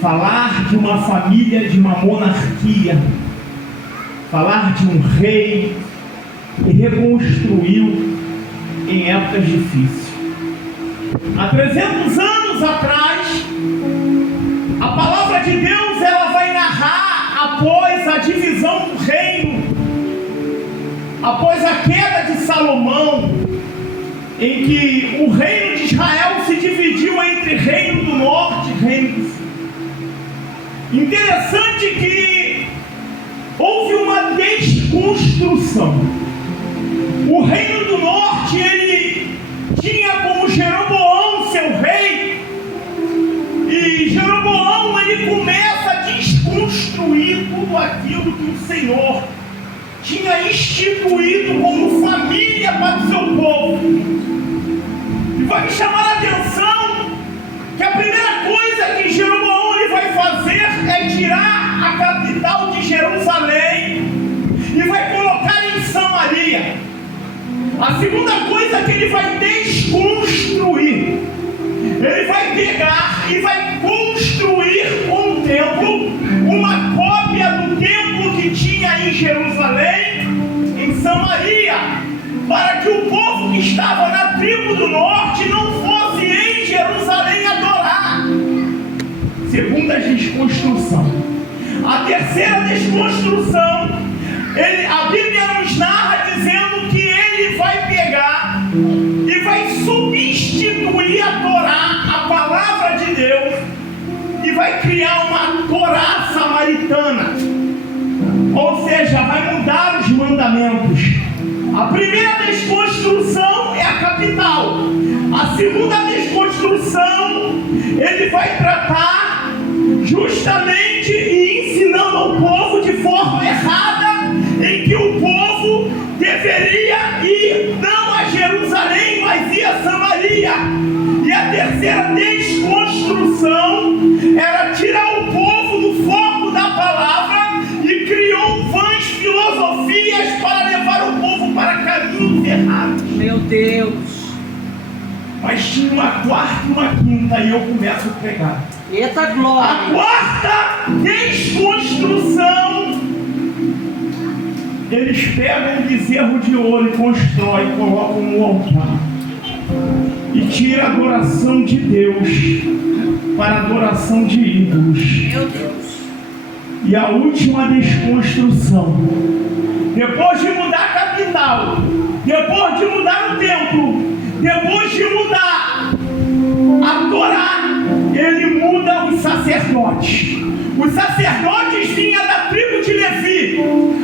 falar de uma família, de uma monarquia, falar de um rei que reconstruiu em épocas difíceis. Há 300 anos atrás, a palavra de Deus ela vai narrar após a divisão do reino, após a queda de Salomão, em que o reino de Israel se dividiu entre reino do norte e reino do sul. Interessante que houve uma desconstrução. O reino do norte, ele tinha como Jeroboão seu rei, e Jeroboão ele começa a desconstruir tudo aquilo que o Senhor tinha instituído como família para o seu povo. E vai me chamar a atenção que a primeira coisa que Jeroboão ele vai fazer é tirar a capital de Jerusalém e vai colocar em Samaria. A segunda coisa que ele vai desconstruir, ele vai pegar e vai construir um templo, uma cópia do templo que tinha em Jerusalém, em Samaria, para que o povo que estava na tribo do norte não fosse em Jerusalém adorar. Segunda desconstrução. A terceira desconstrução, a Bíblia nos narra dizendo que ele vai pegar e vai substituir a Torá, a palavra de Deus, e vai criar uma Torá samaritana. Ou seja, vai mudar os mandamentos. A primeira desconstrução é a capital. A segunda desconstrução, ele vai tratar justamente e ensinando ao povo de forma errada, em que o povo deveria ir não a Jerusalém, mas ir a Samaria. E a terceira desconstrução era tirar o povo do foco da palavra e criou vãs filosofias para levar o povo para caminhos errados. Meu Deus! Mas tinha uma quarta e uma quinta, e eu começo a pregar. Eita glória! A quarta desconstrução, eles pegam um bezerro de ouro e constroem, colocam no altar e tira a adoração de Deus para a adoração de ídolos. Meu Deus! E a última desconstrução, depois de mudar a capital, depois de mudar o templo, depois de mudar a Torá, ele muda os sacerdotes. Os sacerdotes vinham da tribo de Levi.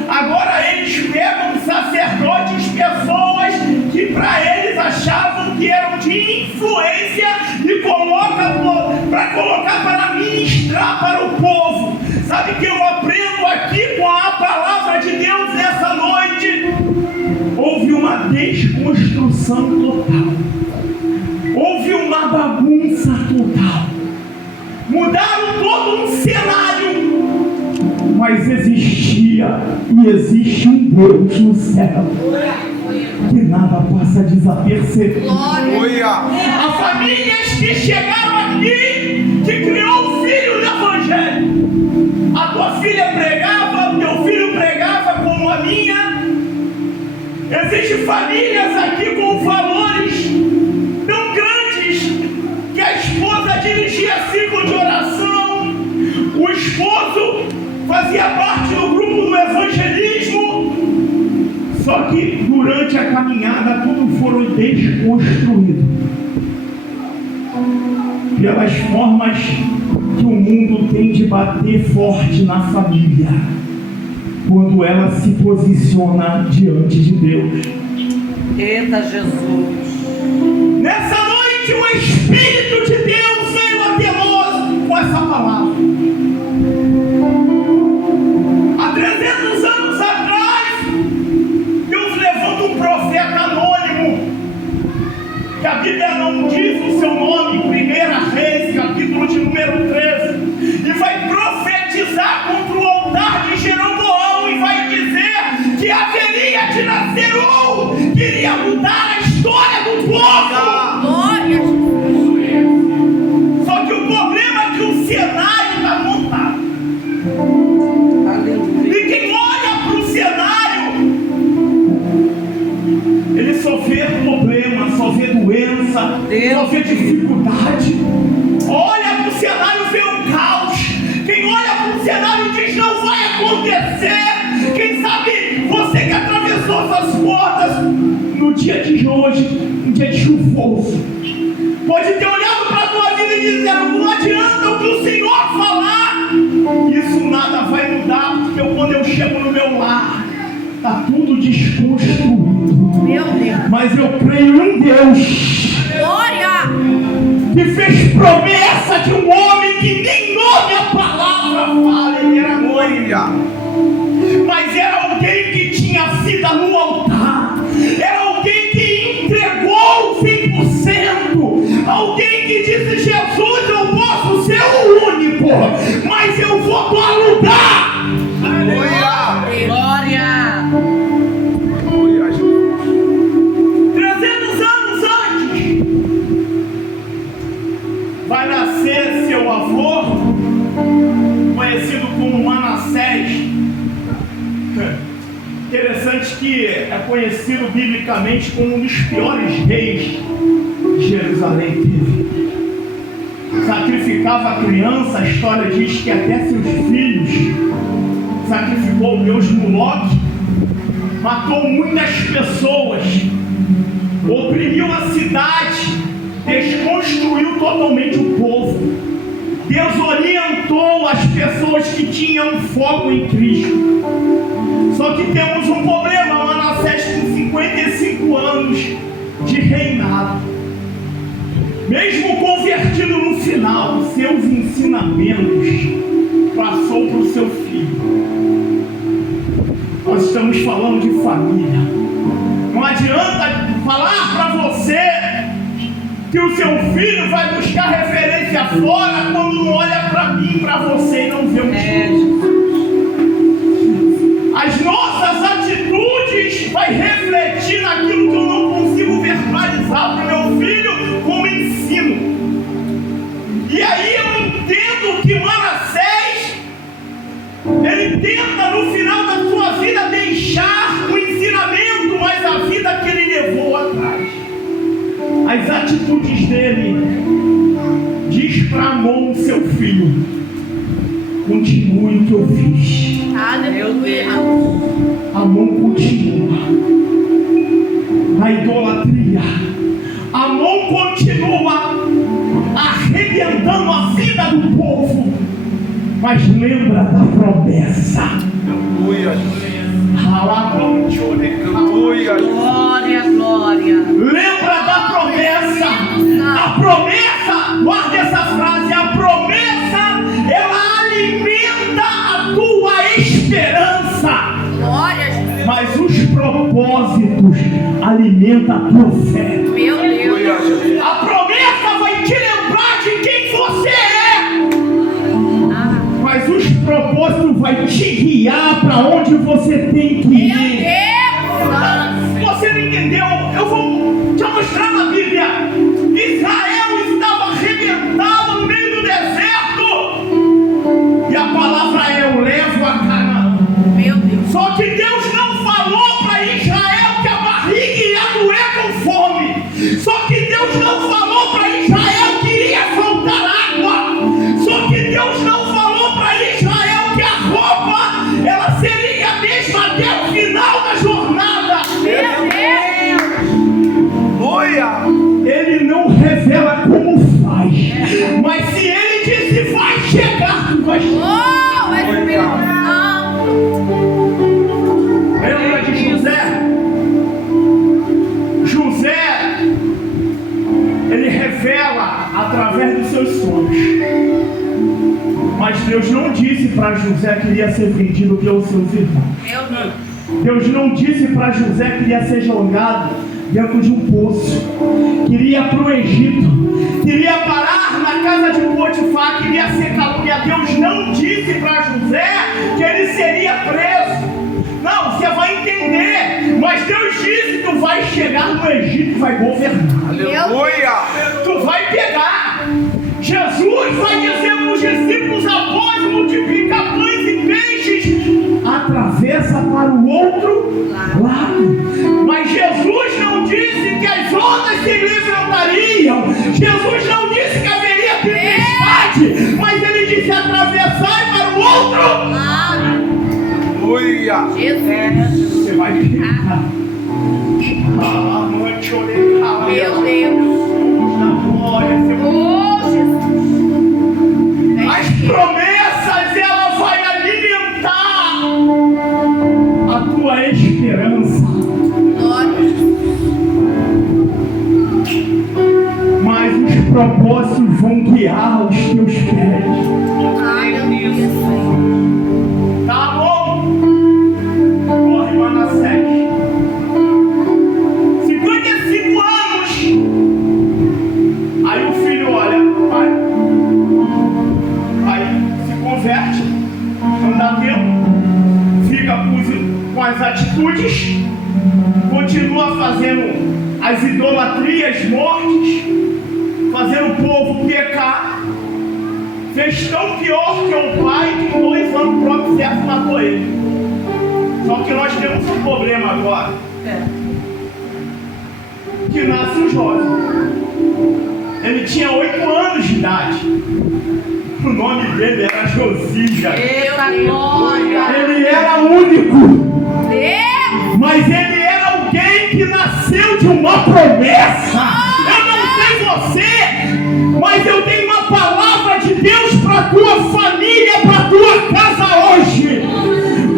Agora eles pegam os sacerdotes, pessoas que para eles achavam que eram de influência, e colocam para ministrar para o povo. Sabe o que eu aprendo aqui com a palavra de Deus nessa noite? Houve uma desconstrução total. Houve uma bagunça total. Mudaram todo um cenário, mas existia e existe um Deus no céu que nada passa desapercebido. Há famílias que chegaram aqui, que criou o filho do Evangelho. A tua filha pregava, o teu filho pregava como a minha. Existem famílias aqui com valores tão grandes que a esposa dirigia ciclo de oração, o esposo fazia parte do grupo do evangelismo, só que durante a caminhada tudo foi desconstruído pelas formas que o mundo tem de bater forte na família quando ela se posiciona diante de Deus. Eita Jesus! Nessa noite o Espírito de Deus veio ateloso com essa palavra. Há 300 anos atrás, Deus levanta um profeta anônimo, que a Bíblia não diz o seu nome, 1 Reis, capítulo de número 13, e vai profetizar contra o altar de Jeroboão, e vai dizer que haveria de nascer um que iria mudar a história do povo. Glória! Deus. só vê dificuldade. Olha para o cenário e vê um caos. Quem olha para o cenário diz não vai acontecer. Quem sabe você que atravessou essas portas no dia de hoje, um dia chuvoso, pode ter olhado para a tua vida e dizer, não adianta o que o Senhor falar, isso nada vai mudar, porque quando eu chego no meu lar, está tudo desconstruído. Meu Deus. Mas eu creio em Deus, Glória. que fez promessa de um homem que nem nome a palavra fala, ele era noivo. Mas era alguém que tinha vida no altar, era alguém que entregou 100%, alguém que disse, Jesus, eu posso ser o único, mas eu vou para o lugar. Glória. 300 anos antes, vai nascer seu avô, conhecido como Manassés. Interessante que é conhecido biblicamente como um dos piores reis de Jerusalém teve. Sacrificava a criança, a história diz que até seus filhos sacrificou o deus Moloque, matou muitas pessoas, oprimiu a cidade, desconstruiu totalmente o povo, desorientou as pessoas que tinham foco em Cristo. Só que temos um problema, Manassés com 55 anos de reinado, mesmo convertido no final, seus ensinamentos passou para o seu filho. Nós estamos falando de família. Não adianta falar para você que o seu filho vai buscar referência fora quando não olha para mim, para você e não vê um filho. As nossas atitudes vai refletir naquilo que eu não consigo verbalizar para o meu filho como ensino. E aí eu entendo que Manassés, ele tenta no final da sua vida deixar o ensinamento, mas a vida que ele levou atrás, as atitudes dele, diz para Amon, seu filho, continue o que eu fiz. Meu Deus. Amon continua na idolatria. Amon continua arrebentando a vida do povo. Mas lembra da promessa. Glória, glória. Lembra da promessa. A promessa, guarda essa frase, a promessa, ela alimenta a tua esperança. Glória, Jesus. Mas os propósitos alimentam a tua fé. Meu Deus. A promessa vai te lembrar de quem você é. Mas os propósitos vai te guiar para onde você tem que Meu ir. Deus. Você não entendeu? Eu vou te mostrar na Bíblia. Israel estava arrebentado no meio do deserto. E a palavra é: eu levo a Canaã. Meu Deus. Só que Deus não falou para Israel que a barriga ia doer com fome. Só que Deus não falou para Israel que iria faltar água. Só que Deus não falou para Israel que a roupa, ela seria a mesma até o final da jornada. Meu Deus. Ele não revela como faz, mas se ele disse vai chegar, tu vai chegar. Oh, Espírito Santo. Lembra de José? José, ele revela através dos seus sonhos. Mas Deus não disse para José que iria ser vendido pelos seus irmãos. Meu Deus. Deus não disse para José que iria ser jogado dentro de um poço, que iria para o Egito, que iria parar na casa de Potifar, que iria ser caluniado. Deus não disse para José que ele seria preso. Não, você vai entender. Mas Deus disse que tu vai chegar no Egito e vai governar. Aleluia. Tu vai pegar. Jesus vai dizer para os discípulos após multiplicar pães e peixes, atravessa para o outro lado. Mas Jesus não disse que as ondas se levantariam, Aleluia. Jesus. Você vai gritar. Amante, orei, Meu Deus. na glória, Senhor. Oh, Jesus. As promessas, ela vai alimentar a tua esperança. Glória. Mas os propósitos vão guiar os teus pés. Aleluia. Tá bom? Corre, Manassés. 55 anos. Aí o filho olha, pai. Aí se converte. Não dá tempo. Fica com as atitudes. Continua fazendo as idolatrias, mortes. Fazendo o povo pecar. Fez tão pior que o pai que em 2 anos o próprio servo matou ele. Só que nós temos um problema agora. Que nasce um jovem. Ele tinha 8 anos de idade. O nome dele era Josias. Eita glória. Ele era único. Deus. Mas ele era alguém que nasceu de uma promessa. Eu não sei você, mas eu tenho uma palavra de Deus para tua família, para tua casa hoje.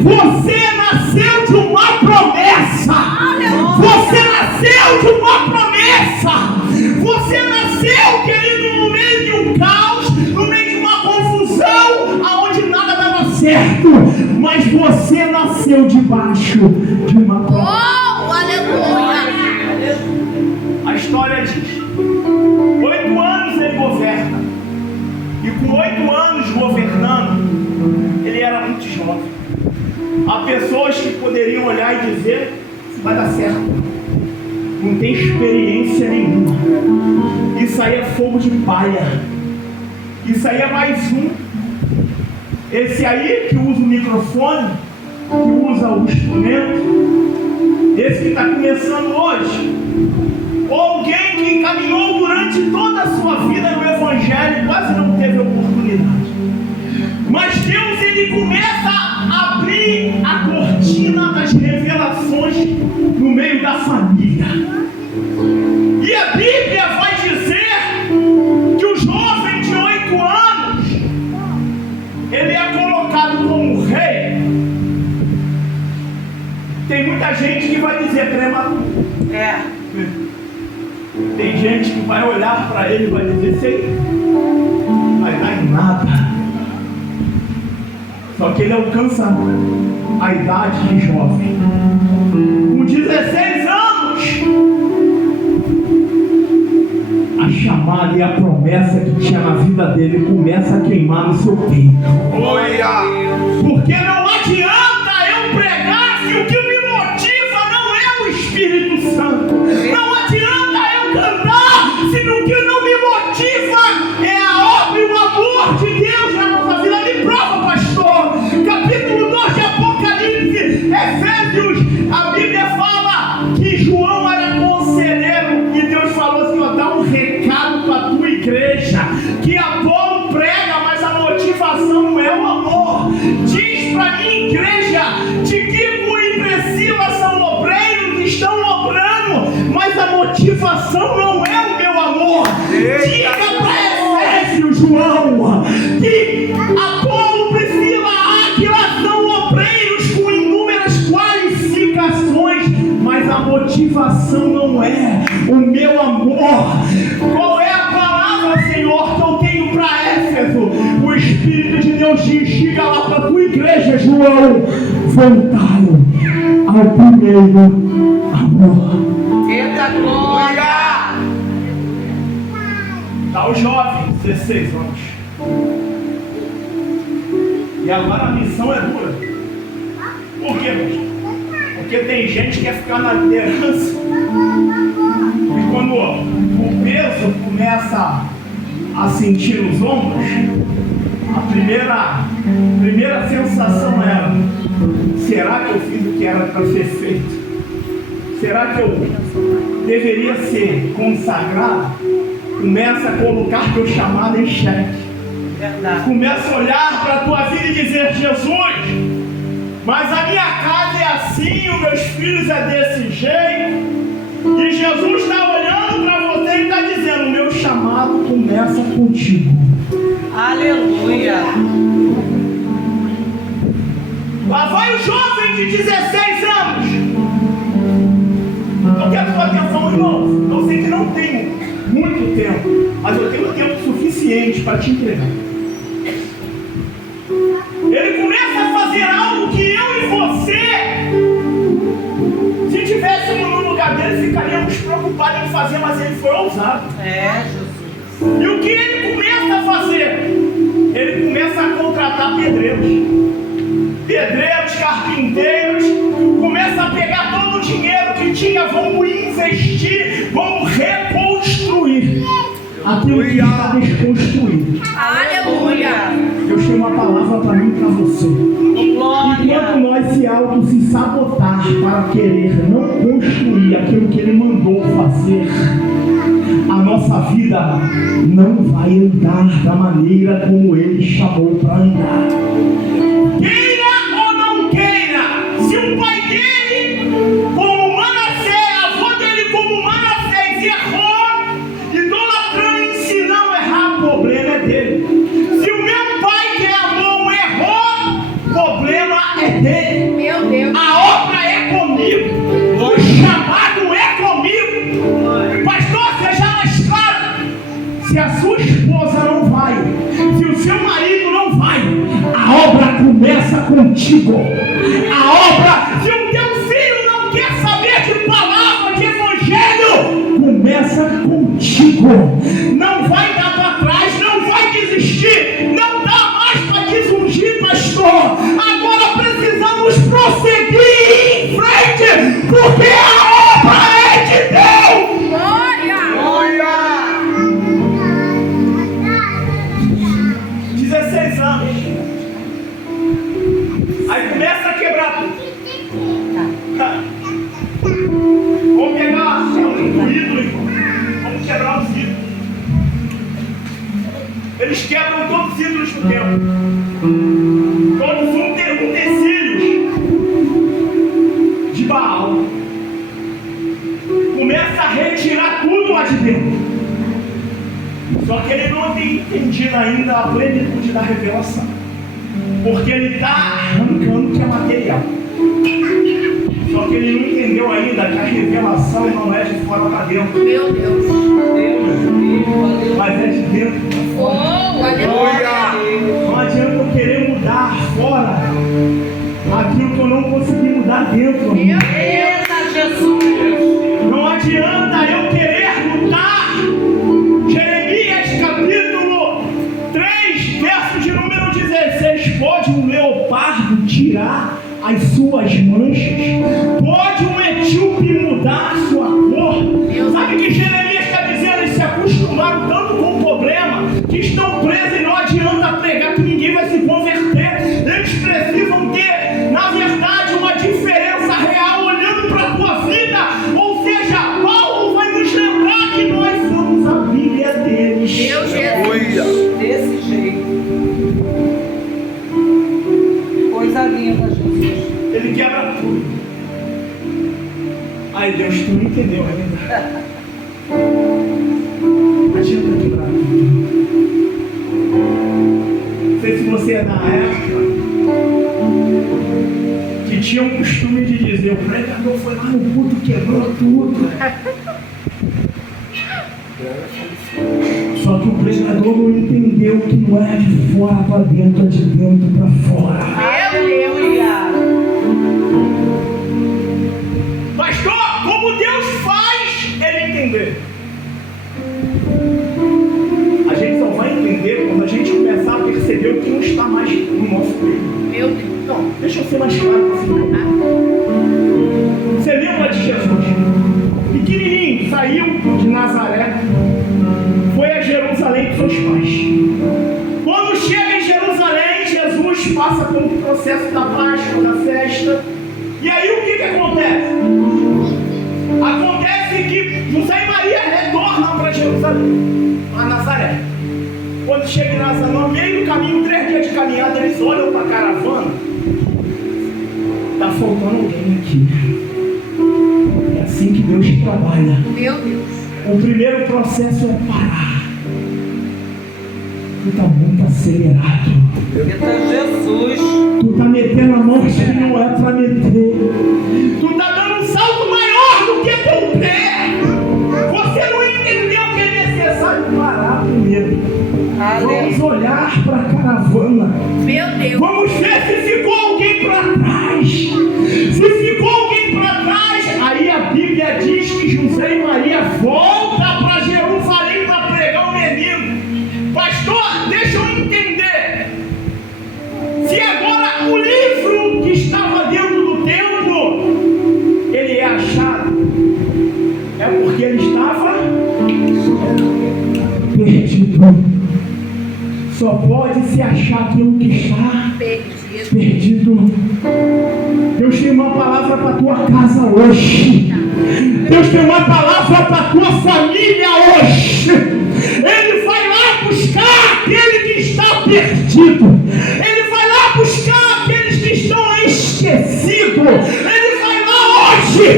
Você nasceu de uma promessa. Você nasceu de uma promessa. Você nasceu, querido, no meio de um caos, no meio de uma confusão, aonde nada dava certo. Mas você nasceu debaixo de uma promessa. Oh, aleluia. A história diz: 8 anos ele governa. E com 8 anos governando, ele era muito jovem. Há pessoas que poderiam olhar e dizer: vai dar certo. Não tem experiência nenhuma. Isso aí é fogo de palha. Isso aí é mais um. Esse aí que usa o microfone, que usa o instrumento, esse que está começando hoje, ou alguém que caminhou durante toda a sua vida no Evangelho, quase não teve oportunidade. Mas Deus, ele começa a abrir a cortina das revelações no meio da família. E a Bíblia vai dizer que o jovem de 8 anos, ele é colocado como rei. Tem muita gente que vai dizer prematuro. Tem gente que vai olhar para ele e vai dizer: sei, não vai dar em nada. Só que ele alcança a idade de jovem. Com 16 anos, a chamada e a promessa que tinha na vida dele começa a queimar no seu peito. Porque não adianta eu pregar se o que me motiva não é o Espírito Santo. Não adianta eu cantar se o que não me motiva é a obra e o amor de Deus na nossa vida. Me prova, pastor. Capítulo 2 de Apocalipse, Efésios, a Bíblia fala que João era conselheiro e Deus falou assim: ó, dá um recado para a tua igreja, que Apolo prega, mas a motivação não é o amor. Diz para mim, igreja, Tíquico e Priscila são obreiros, estão obrando, mas a motivação não é o meu amor. Diga para Efésios, João, que Apolo, Priscila, Áquila são obreiros com inúmeras qualificações, mas a motivação não é o meu amor. Qual é a palavra, Senhor, que eu tenho para Éfeso? O Espírito de Deus diz: diga lá para a tua igreja, João, voltaram ao primeiro amor. Eita glória. Está o jovem, 16 anos. E agora a missão é dura. Por quê, pastor? Porque tem gente que quer ficar na liderança. E quando o peso começa a sentir os ombros, a primeira sensação era: será que eu fiz o que era para ser feito? Será que eu deveria ser consagrado? Começa a colocar teu chamado em xeque. Começa a olhar para a tua vida e dizer: Jesus, Mas a minha casa é assim, os meus filhos é desse jeito. E Jesus está olhando para você e está dizendo: o meu chamado começa contigo. Aleluia. Lá vai o jovem de 16 anos. Eu quero sua atenção, irmãos. Eu sei que não tenho muito tempo, mas eu tenho tempo suficiente para te entregar. Ele começa a fazer algo que eu e você, se tivéssemos no lugar dele, ficaríamos preocupados em fazer, mas ele foi ousado. Jesus. E o que ele começa a fazer? Ele começa a contratar pedreiros, carpinteiros, começa a pegar todo o dinheiro que tinha, vamos investir, vamos reconstruir aquilo que está desconstruído. Aleluia. Deus tem uma palavra para mim e para você. Enquanto nós se sabotar para querer não construir aquilo que Ele mandou fazer, a nossa vida não vai andar da maneira como Ele chamou para andar. Queira ou não queira, se o pai dele, como Manassés, avô dele como Manassés, errou, idolatrando e ensinando a errar, o problema é dele. Se o meu pai que é amor errou, o problema é dele. Meu Deus. A obra é comigo, o chamado é comigo. Pastor, seja mais claro. Se a sua esposa não vai, se o seu marido não vai, a obra começa contigo. A obra, se o teu filho não quer saber de palavra, de evangelho, começa contigo. Não vai dar para trás, não vai desistir, não dá mais para desungir, pastor. Agora precisamos prosseguir em frente, porque a obra é de Deus. Glória. 16 anos. Aí começa a quebrar tudo. Vamos pegar o ídolo, irmão. Vamos quebrar os ídolos. Eles quebram todos os ídolos do templo. Todos os utensílios de Baal. Começa a retirar tudo lá de dentro. Só que ele não tem entendido ainda a plenitude da revelação. Porque ele está arrancando o que é material. Só que ele não entendeu ainda que a revelação não é de fora para dentro. Meu Deus. Mas é de dentro para fora. Oh, aleluia. Não adianta eu querer mudar fora aquilo que eu não consegui mudar dentro. Meu Deus. Eita, Jesus. Não adianta eu querer lutar. Jeremias capítulo 3, verso de número 16. Pode um leopardo tirar as suas manchas? Pode um etíope mudar a sua cor? Sabe o que Jeremias está dizendo? Eles se acostumaram tanto com o problema que estão presos e não adianta pregar que ninguém vai se converter. Eles precisam ter, na verdade, uma diferença real olhando para a tua vida. Ou seja, Paulo vai nos lembrar que nós somos a Bíblia deles. Meu Jesus. Desse jeito. Coisa linda, Jesus. Ele quebra tudo. Ai, Deus, tu não entendeu ainda. Não adianta quebrar tudo. Não sei se você é da época que tinha o costume de dizer: o pregador foi lá no culto, quebrou tudo. Só que o pregador não entendeu que não é de fora para dentro, é de dentro para fora. Aleluia. Pastor, como Deus faz ele entender? A gente só vai entender quando a gente começar a perceber o que não está mais no nosso meio. Meu Deus. Então, deixa eu ser mais claro para você. Você lembra de Jesus? Pequenininho, saiu de Nazaré, foi a Jerusalém com seus pais. Quando chega em Jerusalém, Jesus passa pelo processo da Páscoa, da festa. E aí o que acontece? Acontece que José e Maria retornam para Jerusalém, para Nazaré. Quando chega em Nazaré, no meio do caminho, 3 dias de caminhada, eles olham para a caravana Está faltando alguém aqui. É assim que Deus trabalha. Meu Deus. O primeiro processo é parar. Tu está muito acelerado. Eita Jesus. Tu está metendo a mão que não é para meter. Tu está dando um salto maior do que teu pé. Você não entendeu que é necessário parar primeiro. Vamos olhar para a caravana. Meu Deus. Vamos ver se ficou alguém para trás. Se ficou alguém para trás, aí a Bíblia diz que José e Maria voltam para Jerusalém para pregar o menino. Pastor, deixa eu entender. Se agora o livro que estava dentro do templo, ele é achado, é porque ele estava perdido. Só pode se achar aquilo que está perdido. Deus tem uma palavra para a tua casa hoje. Deus tem uma palavra para a tua família hoje. Ele vai lá buscar aquele que está perdido. Ele vai lá buscar aqueles que estão esquecidos. Ele vai lá hoje.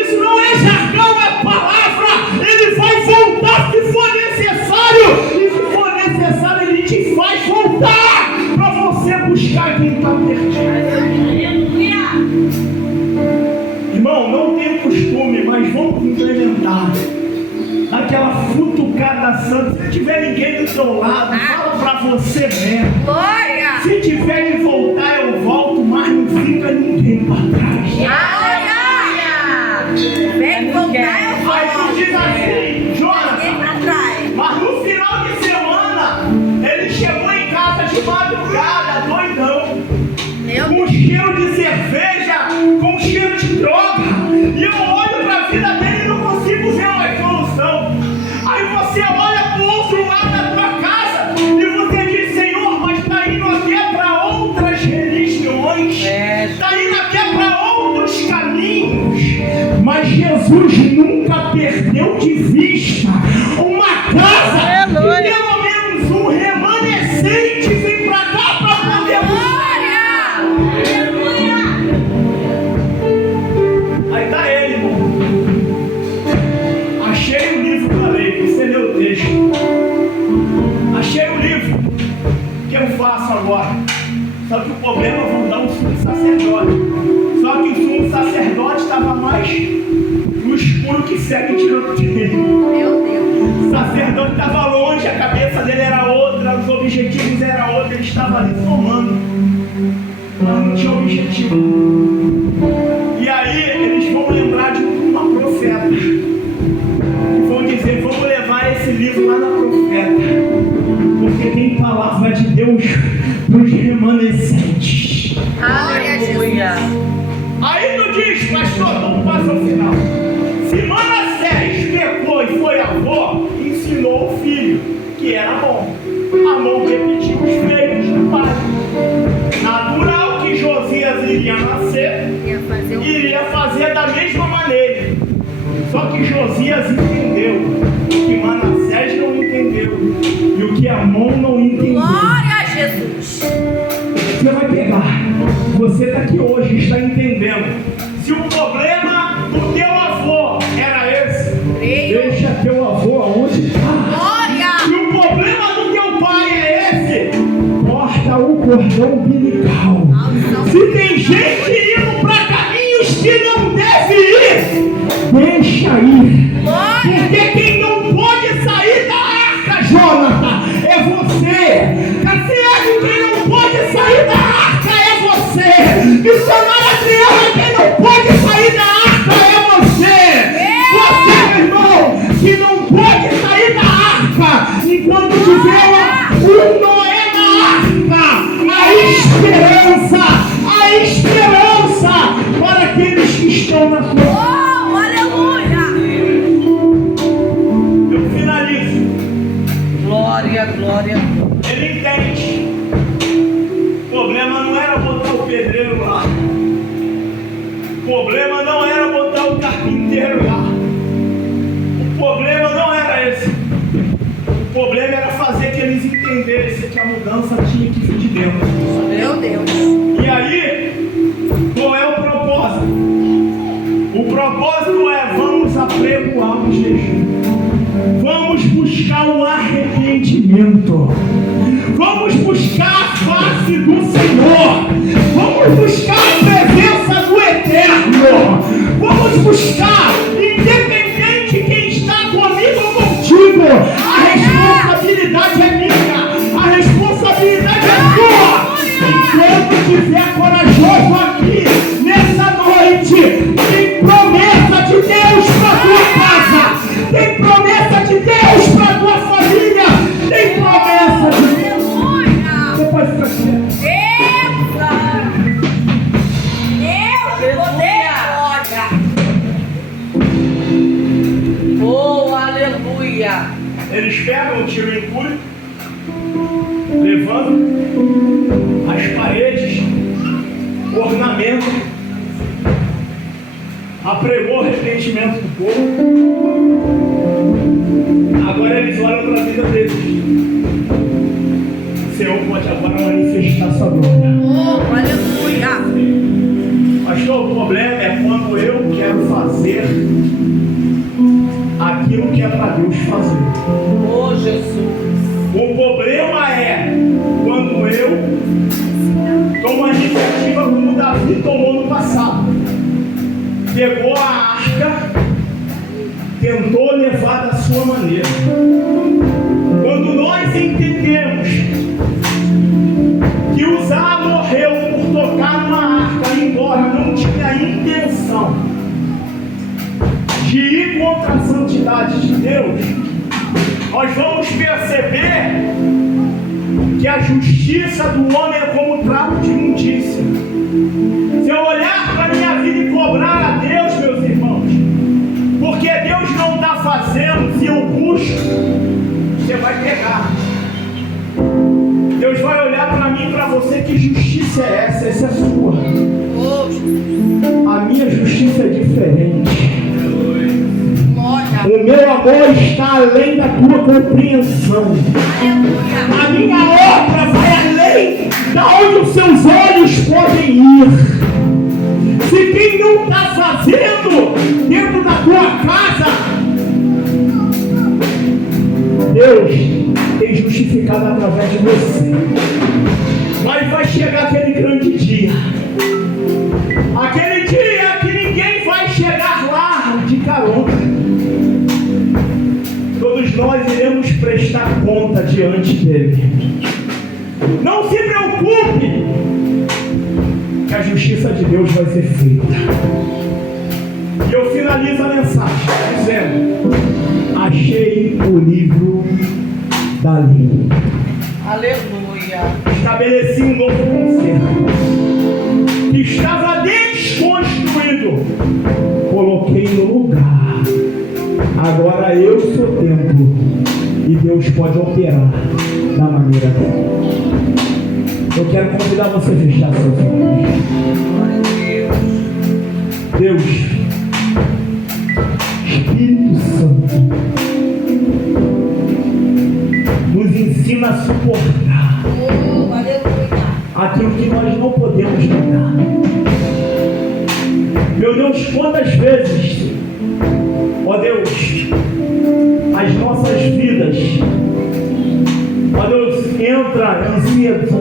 Isso não é jargão, é palavra. Ele vai voltar se for necessário. E se for necessário, ele te faz voltar para você buscar quem está perdido. Irmão, não tenho costume, mas vamos implementar. Aquela futucada santa. Se tiver ninguém do seu lado, fala pra você mesmo. Glória. Se tiver que voltar, eu volto, mas não fica ninguém pra trás. Glória. Vem voltar, eu volto. Aí tu diz assim, Ninguém Jonathan, pra trás. mas no final de semana, ele chegou em casa de madrugada, doidão, Meu com cheiro de cerveja, com cheiro de droga. E eu olho pra vida dele e não consigo ver uma evolução. Aí você olha pro outro lado da tua casa e você diz, Senhor, mas está indo até para outras religiões, está indo até para outros caminhos. Mas Jesus nunca perdeu de vista uma casa que pelo menos um remanescente vem para cá para poder buscar. Aí está ele, irmão. Achei o livro para ler, você leu o texto. Achei o livro. O que eu faço agora? Só que o problema é vão dar um sumo sacerdote. Só que o sumo sacerdote estava mais no escuro que segue tirando dele. Meu Deus. O sacerdote estava longe, a cabeça dele era outra, os objetivos eram outros, ele estava ali somando. Mas não tinha objetivo. E aí eles vão lembrar de uma profeta. Vão dizer, vamos levar esse livro lá na profeta. Porque tem palavra de Deus para os remanescentes. Aleluia. Aí tu diz, pastor, vamos passar o final. Se Manassés pecou e foi avô, ensinou o filho, que era bom. Amon repetiu os feitos do pai. Natural que Josias iria nascer, iria fazer da mesma maneira. Só que Josias entendeu o que Manassés não entendeu e o que Amon não entendeu. Glória a Jesus. Você vai pegar. Você está aqui hoje, está entendendo. Se o problema do teu avô era esse, deixa teu avô aonde está. Glória. Se o problema do teu pai é esse, corta o cordão umbilical. Se tem gente indo para caminhos que não deve ir, deixa ir. Porque quem não pode sair da arca, Jonathan, é você. Cassiano, quem não pode sair da arca é você. Missionária Adriana, quem não pode sair da arca é você. Você, meu irmão, que não pode sair da arca enquanto tiver um Noé na arca. A esperança para aqueles que estão na sua Oh, aleluia. Eu finalizo. Glória, glória. Ele entende. O problema não era botar o pedreiro lá. O problema não era botar o carpinteiro lá. O problema não era esse. O problema era fazer que eles entendessem que a mudança tinha que vir de dentro. Meu Deus. E aí, qual é o Santo. Vamos buscar a face do Senhor. Vamos buscar a presença do Eterno. Vamos buscar, independente quem está comigo ou contigo, a responsabilidade é minha, a responsabilidade é sua. Enquanto estiver corajoso aqui, nessa noite, tem promessa de Deus para a tua casa, tem promessa de Deus para a tua família, tem promessa de Deus. Você pode ficar quieto. Oh, aleluia. Eles pegam o tiro em curto, levantam as paredes, ornamentam, apregou o arrependimento do povo. Agora eles olham para a vida deles. O Senhor pode agora manifestar sua glória. Oh, aleluia. Pastor, o problema é quando eu quero fazer aquilo que é para Deus fazer. Oh, Jesus. O problema é quando eu tomo a iniciativa como Davi tomou no passado. Pegou a arca, tentou levar da sua maneira. Quando nós entendemos que Uzá morreu por tocar numa arca, embora não tinha intenção de ir contra a santidade de Deus, nós vamos perceber que a justiça do homem é como trapo de imundícia. Se eu olhar para a minha vida e cobrar a Deus, meus irmãos, porque Deus não está fazendo, se eu busco, você vai pegar. Deus vai olhar para mim e para você, que justiça é essa? Essa é sua. A minha justiça é diferente. O meu amor está além da tua compreensão. A minha obra vai além da onde os seus olhos podem ir. Se quem não está fazendo dentro da tua casa, Deus tem justificado através de você. Mas vai chegar aquele grande dia. Aquele dia que ninguém vai chegar lá de carona. Todos nós iremos prestar conta diante dele. Não se preocupe, que a justiça de Deus vai ser feita. E eu finalizo a mensagem dizendo: achei o livro da lei. Aleluia. Estabeleci um novo concerto que estava desconstruído, coloquei no lugar. Agora eu sou templo e Deus pode operar da maneira dele. Eu quero convidar você a fechar seus olhos. Deus, Espírito Santo, nos ensina a suportar aquilo que nós não podemos negar. Meu Deus, quantas vezes, ó Deus, as nossas vidas, ó Deus, entra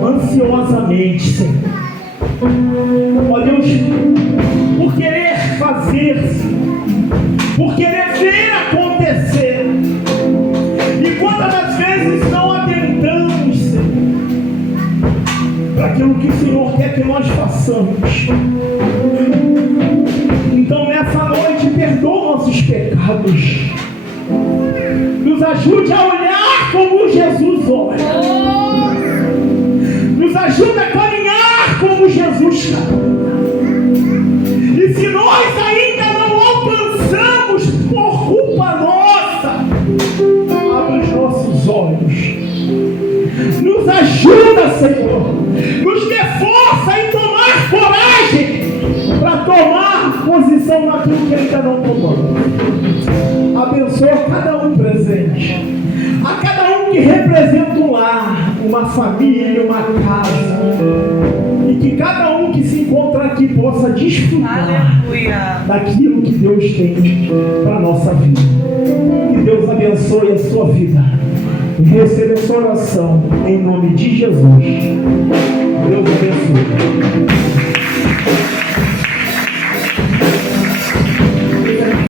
ansiosamente, Senhor. Ó Deus, por querer fazer, por querer ver acontecer. E quantas das vezes não atentamos, Senhor, para aquilo que o Senhor quer que nós façamos. Então nessa noite, perdoa nossos pecados. Nos ajude a olhar como Jesus olha. Nos ajude a caminhar como Jesus caminha. E se nós ainda não alcançamos por culpa nossa, abre os nossos olhos. Nos ajuda, Senhor. Nos dê força em tomar coragem para tomar posição naquilo que ainda não tomamos. Abençoa cada um presente, a cada um que representa um lar, uma família, uma casa, e que cada um que se encontra aqui possa desfrutar daquilo que Deus tem para a nossa vida. Que Deus abençoe a sua vida, e receba essa oração em nome de Jesus. Deus abençoe.